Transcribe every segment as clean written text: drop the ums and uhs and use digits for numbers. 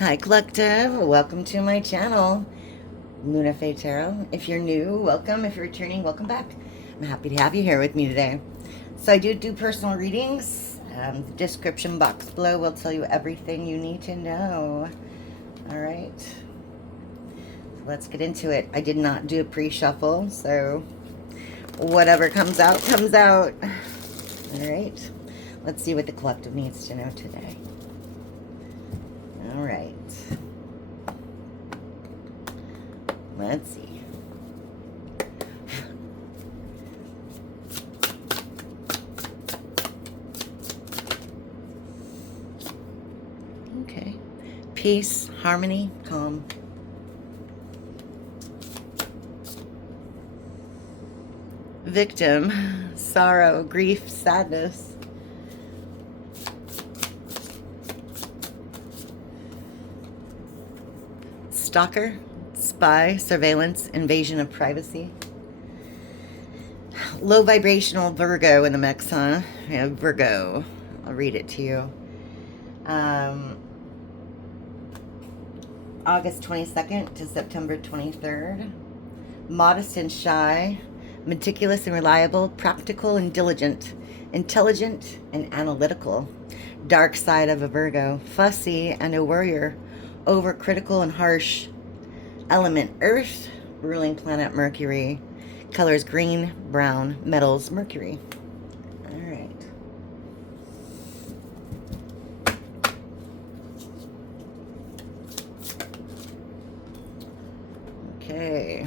Hi Collective, welcome to my channel, LunaFae Tarot. If you're new, welcome. If you're returning, welcome back. I'm happy to have you here with me today. So I do personal readings. The description box below will tell you everything you need to know. Alright, so let's get into it. I did not do a pre-shuffle, so whatever comes out, comes out. Alright, let's see what the collective needs to know today. All right. Let's see. Okay. Peace, harmony, calm. Victim, sorrow, grief, sadness. Stalker, spy, surveillance, invasion of privacy. Low vibrational Virgo in the mix, huh? Yeah, Virgo. I'll read it to you. August 22nd to September 23rd. Modest and shy, meticulous and reliable, practical and diligent, intelligent and analytical. Dark side of a Virgo, fussy and a worrier, overcritical and harsh. Element Earth, ruling planet Mercury. Colors green, brown, metals Mercury. All right. Okay.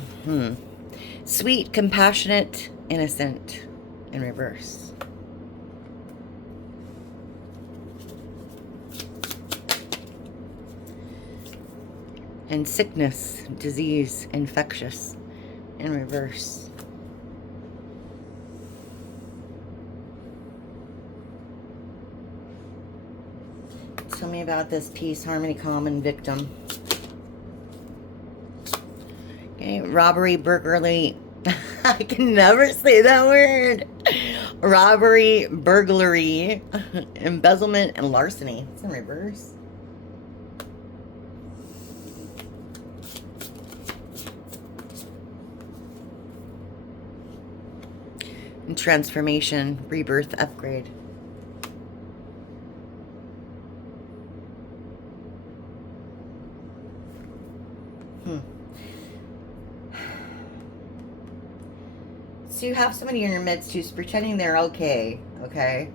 Sweet, compassionate, innocent in reverse. And sickness, disease, infectious, in reverse. Tell me about this peace, harmony, calm, and victim. Okay, robbery, burglary. I can never say that word. Robbery, burglary, embezzlement, and larceny. It's in reverse. And transformation, rebirth, upgrade. So you have somebody in your midst who's pretending they're okay, okay?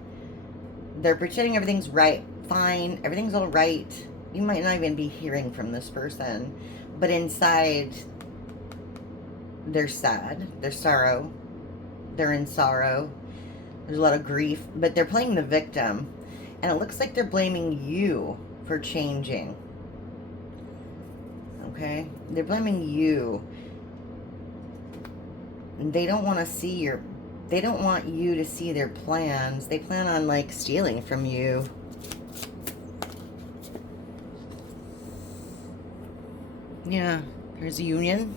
They're pretending everything's right, fine, everything's all right. You might not even be hearing from this person, but inside, they're sad, they're sorrow. They're in sorrow. There's a lot of grief, but they're playing the victim. And it looks like they're blaming you for changing. Okay? They're blaming you. They don't want to see your... They don't want you to see their plans. They plan on, like, stealing from you. Yeah. There's a union.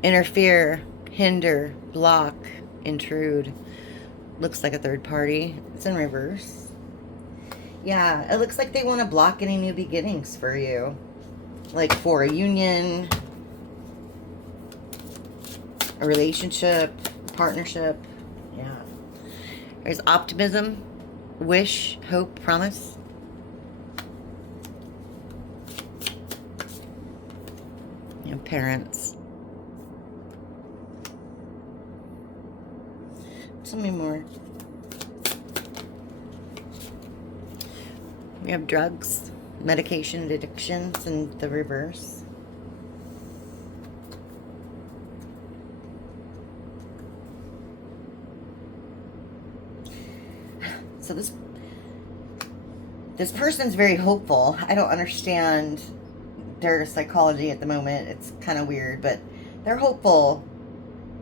Interfere, hinder, block, intrude. Looks like a third party. It's in reverse. Yeah, it looks like they want to block any new beginnings for you. Like for a union, a relationship, a partnership. Yeah. There's optimism, wish, hope, promise. You know, parents. Tell me more. We have drugs, medication, addictions, and the reverse. So this person's very hopeful. I don't understand their psychology at the moment. It's kind of weird, but they're hopeful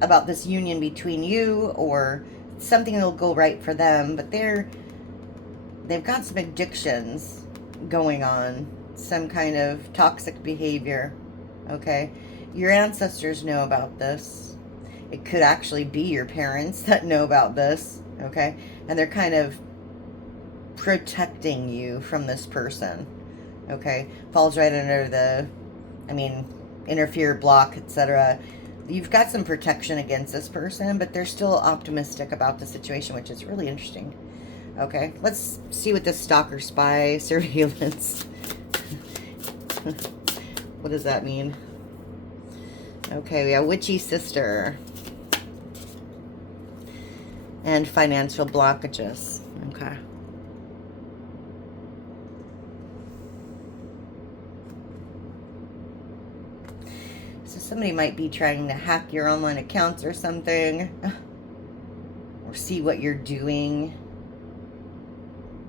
about this union between you, or something that'll go right for them, but they've got some addictions going on, some kind of toxic behavior. Okay, your ancestors know about this. It could actually be your parents that know about this. okay? And they're kind of protecting you from this person, okay? Falls right under the, I mean, interfere, block, etc. You've got some protection against this person, but they're still optimistic about the situation, which is really interesting. Okay, let's see what this stalker, spy, surveillance. What does that mean? Okay, we have witchy sister. And financial blockages. Okay. So somebody might be trying to hack your online accounts or something. Or see what you're doing.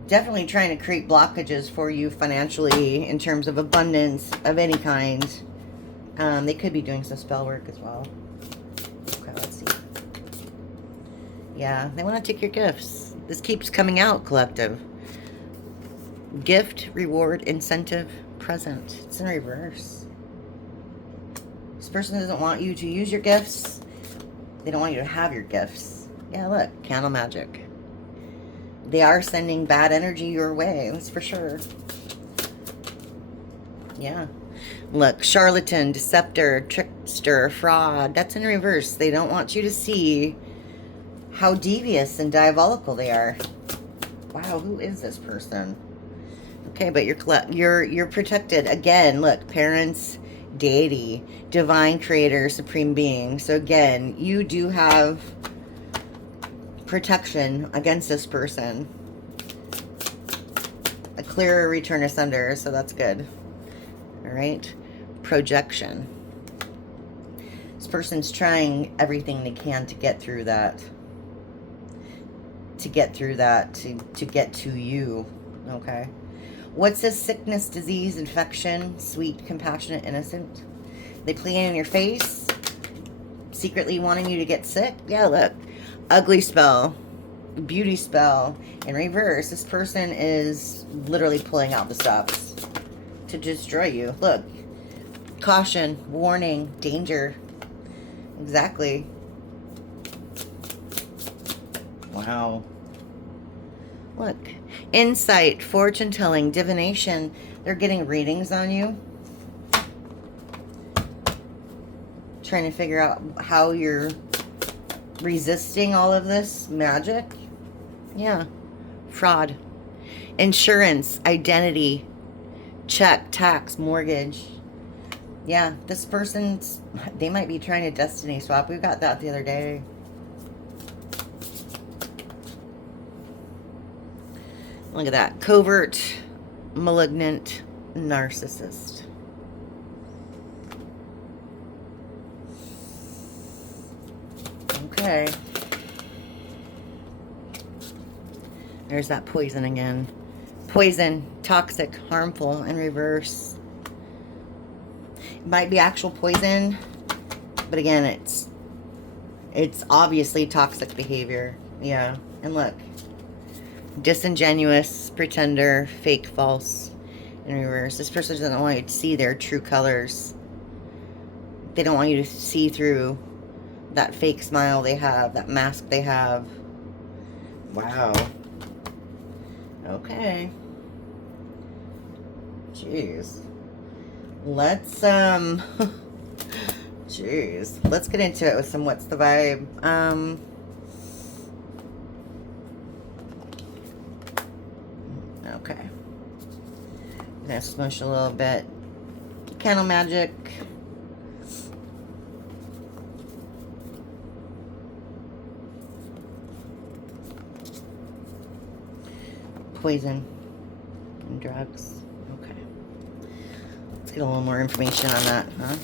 Definitely trying to create blockages for you financially in terms of abundance of any kind. They could be doing some spell work as well. Okay, let's see. Yeah, they want to take your gifts. This keeps coming out, collective. Gift, reward, incentive, present. It's in reverse. This person doesn't want you to use your gifts. They don't want you to have your gifts. Yeah, look, candle magic. They are sending bad energy your way, that's for sure. Yeah. Look, charlatan, deceptor, trickster, fraud. That's in reverse. They don't want you to see how devious and diabolical they are. Wow, who is this person? Okay, but you're protected. Again, look, parents, deity, divine creator, supreme being. So again, you do have protection against this person. A clearer return asunder, so that's good. All right. Projection. This person's trying everything they can to get through that. To get to you. Okay. What's this? Sickness, disease, infection, sweet, compassionate, innocent. They play in your face, secretly wanting you to get sick. Yeah, look. Ugly spell, beauty spell, in reverse. This person is literally pulling out the stops to destroy you. Look, caution, warning, danger. Exactly. Wow. Look, insight, fortune telling, divination. They're getting readings on you. Trying to figure out how you're resisting all of this magic. Yeah. Fraud. Insurance, identity, check, tax, mortgage. Yeah, this person's, they might be trying to destiny swap. We got that the other day. Look at that. Covert, malignant, narcissist. Okay. There's that poison again. Poison, toxic, harmful, in reverse. It might be actual poison, but again, it's obviously toxic behavior. Yeah, and look. Disingenuous, pretender, fake, false, in reverse. This person doesn't want you to see their true colors. They don't want you to see through that fake smile they have, that mask they have. Wow. Okay. Jeez. Let's, jeez. Let's get into it with some what's the vibe. Okay. I'm gonna smush a little bit. Candle magic. Poison and drugs. Okay. Let's get a little more information on that, huh?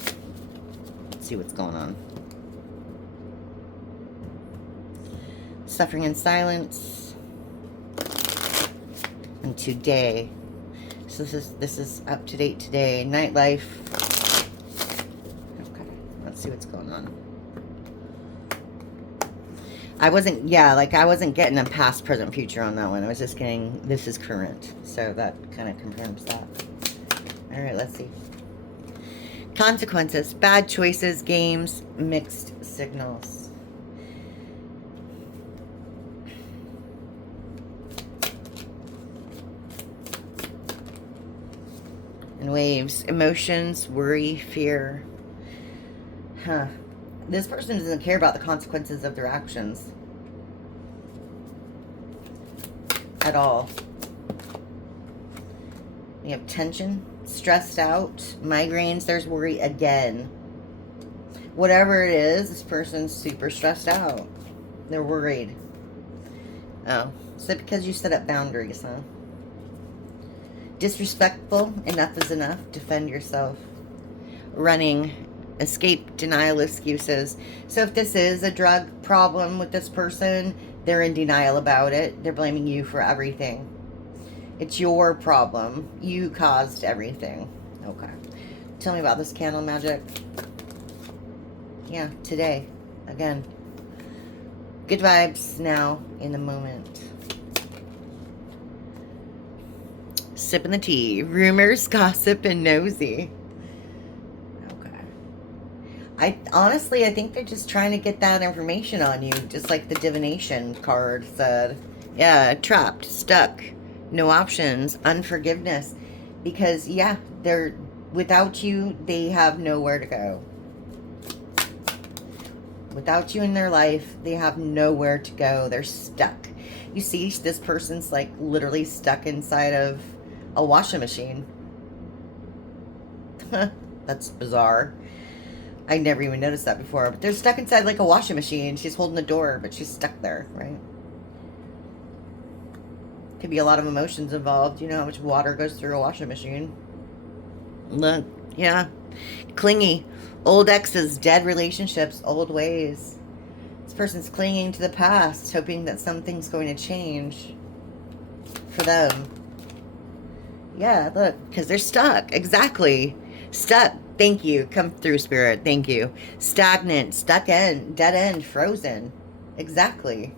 Let's see what's going on. Suffering in silence. And today. So this is up to date today. Nightlife. Okay. Let's see what's going on. I wasn't getting a past, present, future on that one. I was just getting, this is current. So that kind of confirms that. All right, let's see. Consequences, bad choices, games, mixed signals. and waves. Emotions, worry, fear. Huh. This person doesn't care about the consequences of their actions. At all. You have tension, stressed out, migraines, there's worry again. Whatever it is, this person's super stressed out. They're worried. Oh, so because you set up boundaries, huh? Disrespectful, enough is enough, defend yourself. Running, escape, denial, excuses. So if this is a drug problem with this person, they're in denial about it. They're blaming you for everything. It's your problem. You caused everything. Okay. Tell me about this candle magic. Yeah, today. Again. Good vibes now, in the moment. Sipping the tea. Rumors, gossip, and nosy. Okay. Honestly, I think they're just trying to get that information on you, just like the divination card said. Yeah, trapped, stuck, no options, unforgiveness. Because, yeah, they're without you, they have nowhere to go. Without you in their life, they have nowhere to go. They're stuck. You see, this person's like literally stuck inside of a washing machine. That's bizarre. I never even noticed that before. But they're stuck inside like a washing machine. She's holding the door, but she's stuck there, right? Could be a lot of emotions involved. You know how much water goes through a washing machine. Look, yeah. Clingy. Old exes, dead relationships, old ways. This person's clinging to the past, hoping that something's going to change for them. Yeah, look, because they're stuck. Exactly. Stuck. Thank you. Come through, Spirit. Thank you. Stagnant, stuck end, dead end, frozen. Exactly.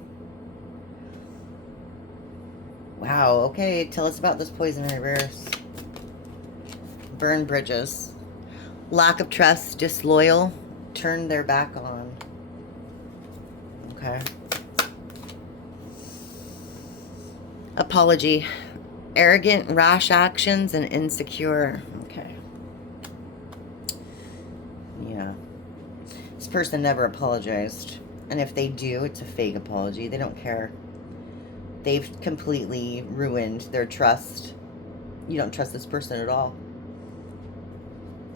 Wow, okay. Tell us about this poison in reverse. Burn bridges. Lack of trust, disloyal, turn their back on. Okay. Apology. Arrogant, rash actions, and insecure. Okay. Yeah. This person never apologized. And if they do, it's a fake apology. They don't care. They've completely ruined their trust. You don't trust this person at all.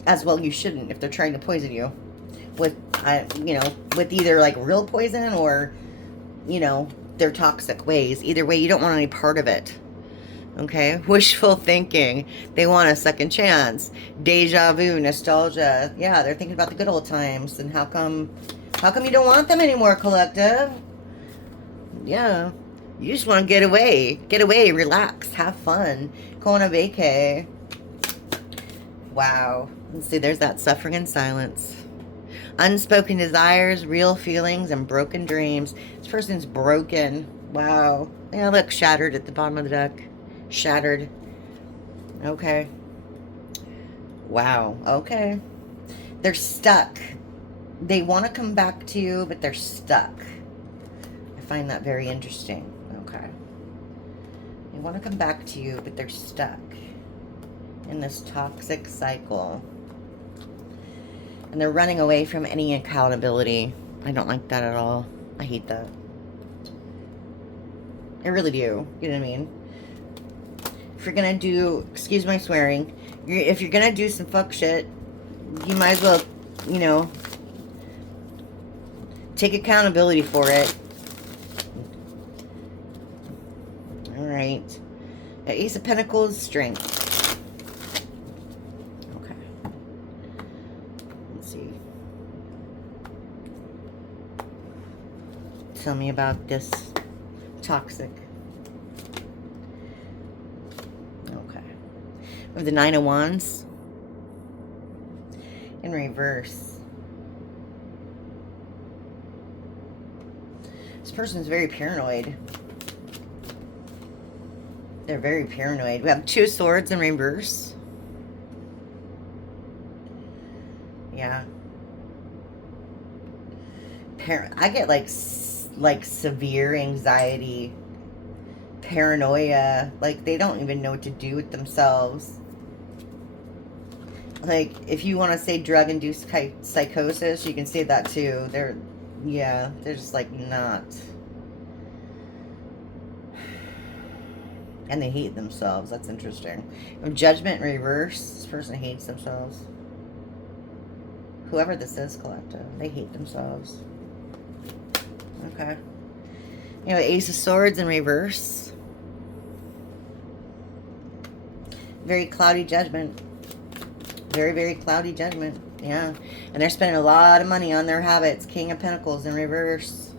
As well, you shouldn't if they're trying to poison you with, with either like real poison or, their toxic ways. Either way, you don't want any part of it. Okay? Wishful thinking. They want a second chance. Deja vu, nostalgia. Yeah, they're thinking about the good old times. And how come you don't want them anymore, collective? Yeah. You just want to get away. Get away, relax, have fun. Go on a vacay. Wow. Let's see, there's that suffering in silence. Unspoken desires, real feelings, and broken dreams. This person's broken. Wow. Yeah, look, shattered at the bottom of the deck. Shattered. Okay. Wow. Okay. They're stuck. They want to come back to you, but they're stuck. I find that very interesting. Okay. They want to come back to you, but they're stuck in this toxic cycle. And they're running away from any accountability. I don't like that at all. I hate that. I really do. You know what I mean? If you're gonna do, excuse my swearing, if you're gonna do some fuck shit, you might as well, take accountability for it. Alright. Ace of Pentacles, strength. Tell me about this toxic. Okay. We have the Nine of Wands in reverse. This person's very paranoid. They're very paranoid. We have Two of Swords in reverse. Yeah. I get like severe anxiety, paranoia, like they don't even know what to do with themselves. Like, if you want to say drug-induced psychosis, you can say that too. They're just like not. And they hate themselves. That's interesting. Judgment in reverse. This person hates themselves. Whoever this is, collective, they hate themselves. Okay. You know, Ace of Swords in reverse. Very cloudy judgment. Very, very cloudy judgment. Yeah. And they're spending a lot of money on their habits. King of Pentacles in reverse.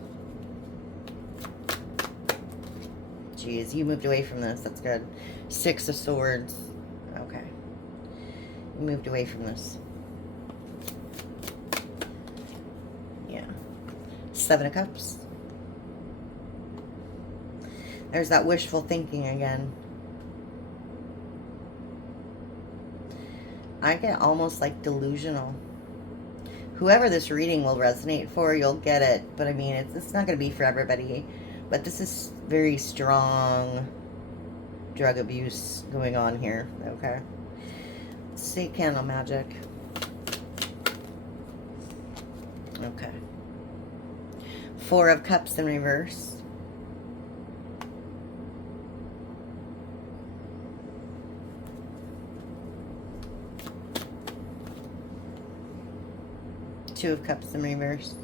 Jeez, you moved away from this. That's good. Six of Swords. Okay. You moved away from this. Yeah. Seven of Cups. There's that wishful thinking again. I get almost like delusional. Whoever this reading will resonate for, you'll get it. But I mean, it's not going to be for everybody. But this is very strong drug abuse going on here. Okay. Let's see, candle magic. Okay. Four of Cups in reverse. Two of Cups in reverse.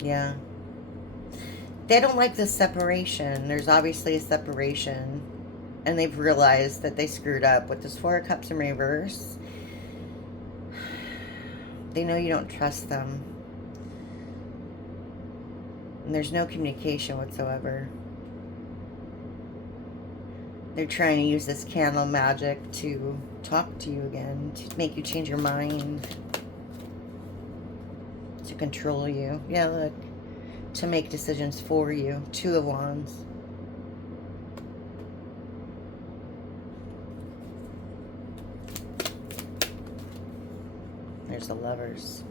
Yeah. They don't like this separation. There's obviously a separation. And they've realized that they screwed up with this Four of Cups in reverse. They know you don't trust them. And there's no communication whatsoever. They're trying to use this candle magic to talk to you again, to make you change your mind, to control you. Yeah, look, to make decisions for you. Two of Wands. There's the Lovers.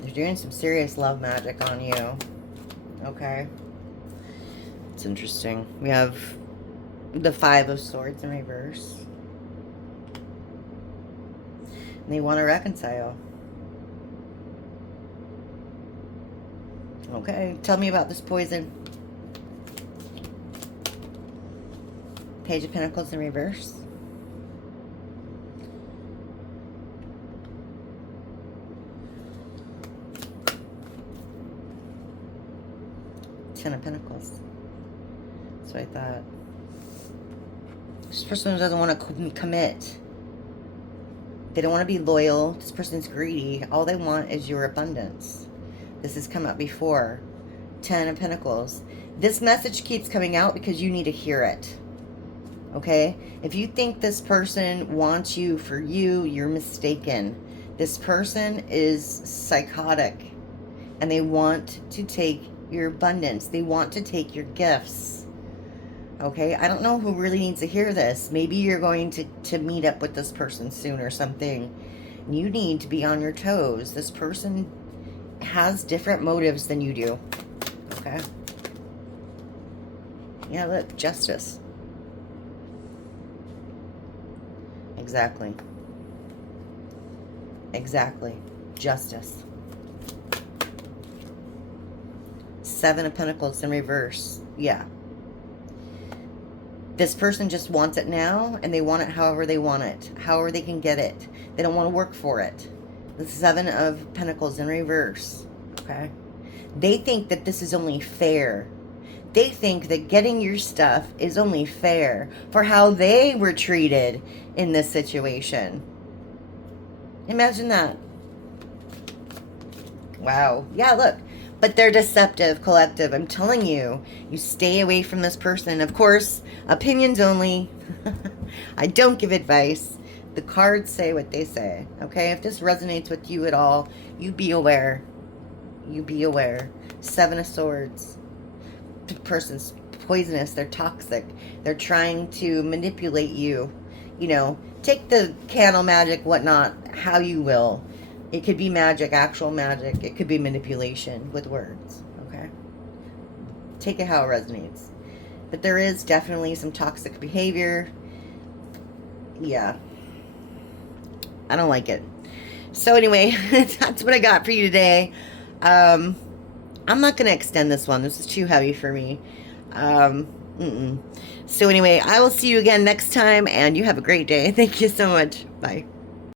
They're doing some serious love magic on you. Okay. It's interesting. We have the Five of Swords in reverse. And they want to reconcile. Okay. Tell me about this poison. Page of Pentacles in reverse. Ten of Pentacles. That's what I thought. This person doesn't want to commit. They don't want to be loyal. This person's greedy. All they want is your abundance. This has come up before. Ten of Pentacles. This message keeps coming out because you need to hear it. Okay? If you think this person wants you for you, you're mistaken. This person is psychotic. And they want to take your abundance. They want to take your gifts. Okay? I don't know who really needs to hear this. Maybe you're going to meet up with this person soon or something. You need to be on your toes. This person has different motives than you do. Okay? Yeah, look. Justice. Exactly. Exactly. Justice. Seven of Pentacles in reverse. Yeah. This person just wants it now, and they want it however they want it. However they can get it. They don't want to work for it. The Seven of Pentacles in reverse. Okay? They think that this is only fair. They think that getting your stuff is only fair for how they were treated in this situation. Imagine that. Wow. Yeah, look. But they're deceptive, collective. I'm telling you, you stay away from this person. Of course, opinions only. I don't give advice. The cards say what they say. Okay? If this resonates with you at all, you be aware. You be aware. Seven of Swords. The person's poisonous. They're toxic. They're trying to manipulate you. You know, take the candle magic, whatnot, how you will. It could be magic, actual magic. It could be manipulation with words, okay? Take it how it resonates. But there is definitely some toxic behavior. Yeah. I don't like it. So anyway, that's what I got for you today. I'm not going to extend this one. This is too heavy for me. So anyway, I will see you again next time, and you have a great day. Thank you so much. Bye.